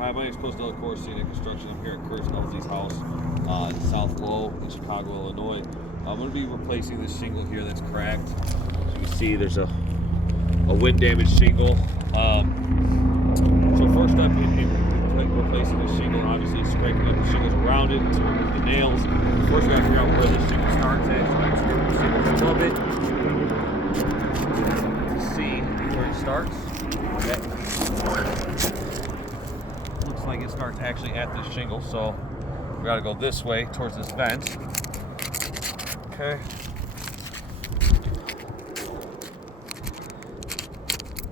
Hi, my name is Del Scenic Construction. I'm here at Kurt's and elzy's house in South Low in Chicago, Illinois. I'm going to be replacing this shingle here that's cracked. As you can see, there's a wind damaged shingle. So first up in replacing the shingle, obviously scraping up the shingles around it to remove the nails. First we got to figure out where the shingle starts at. So I scrape the shingles above it. See where it starts. Looks like it starts actually at this shingle, so we got to go this way towards this vent. Okay.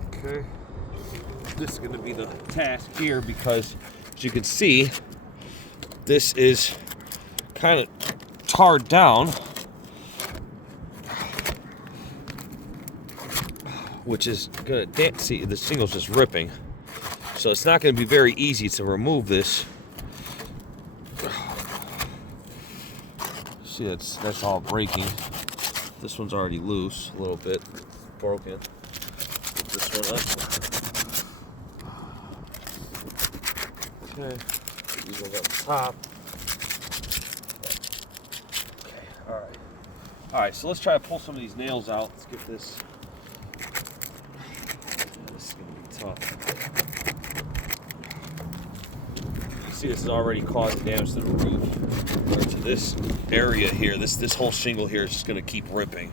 Okay. This is going to be the task here because, as you can see, this is kind of tarred down, which is going to see the shingle's just ripping. So it's not going to be very easy to remove this. See, that's all breaking. This one's already loose a little bit, broken. Put this one up. Okay, these ones up top. Okay, all right, so let's try to pull some of these nails out. Let's get this. This is gonna be tough. You see, this is already causing damage to the roof. Or to this area here. This whole shingle here is just gonna keep ripping.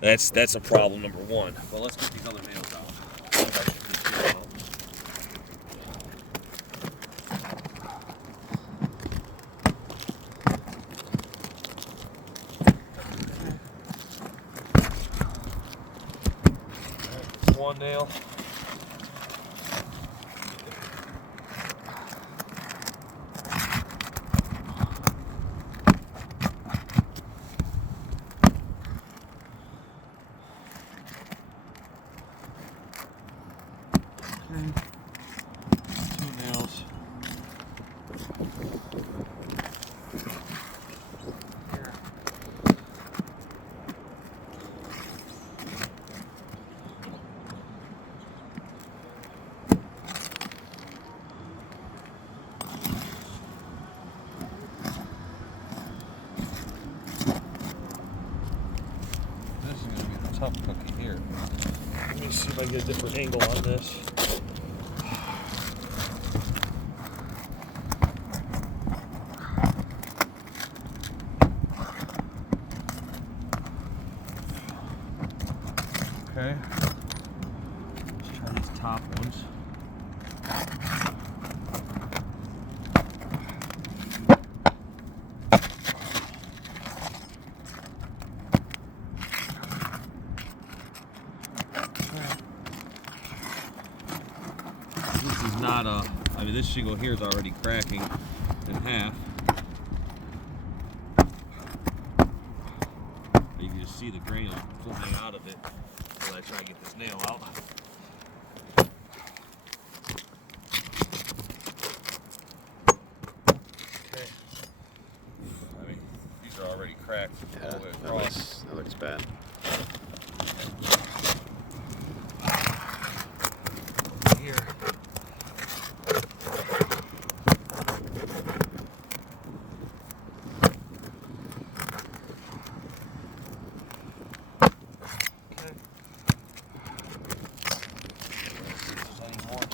That's a problem number one. But let's get these other nails out. One nail. Okay. Two nails. Here. This is going to be the tough cookie here. Let me see if I can get a different angle on this. Okay. Let's try these top ones. This is not I mean, this shingle here is already cracking in half. You can just see the grain pulling out of it as I try to get this nail out. Okay. I mean, these are already cracked all the way across. That looks bad. Here.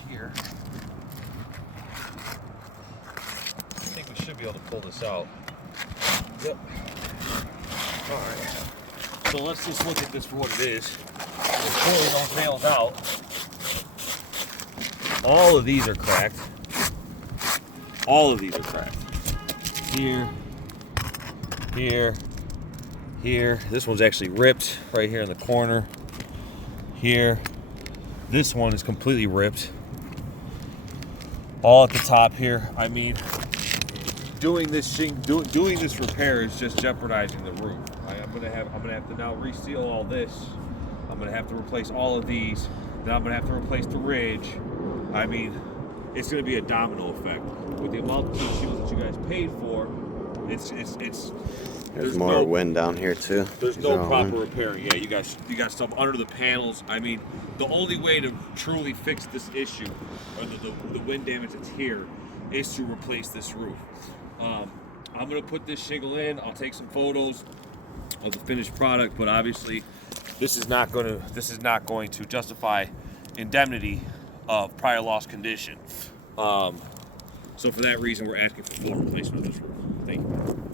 Here. I think we should be able to pull this out. Yep. Alright. So let's just look at this for what it is. Just pulling those nails out. All of these are cracked. All of these are cracked. Here. Here. Here. This one's actually ripped right here in the corner. Here. This one is completely ripped. All at the top here. I mean, doing this repair is just jeopardizing the roof. I'm gonna have to now reseal all this. I'm gonna have to replace all of these. Then I'm gonna have to replace the ridge. I mean, it's gonna be a domino effect. With the amount of shingles that you guys paid for, There's more wind down here too. There's no proper repairing. Yeah, you got stuff under the panels. I mean, the only way to truly fix this issue, or the wind damage that's here, is to replace this roof. I'm gonna put this shingle in. I'll take some photos of the finished product, but obviously, this is not going to justify indemnity of prior loss condition. So for that reason, we're asking for full replacement of this roof. Thank you.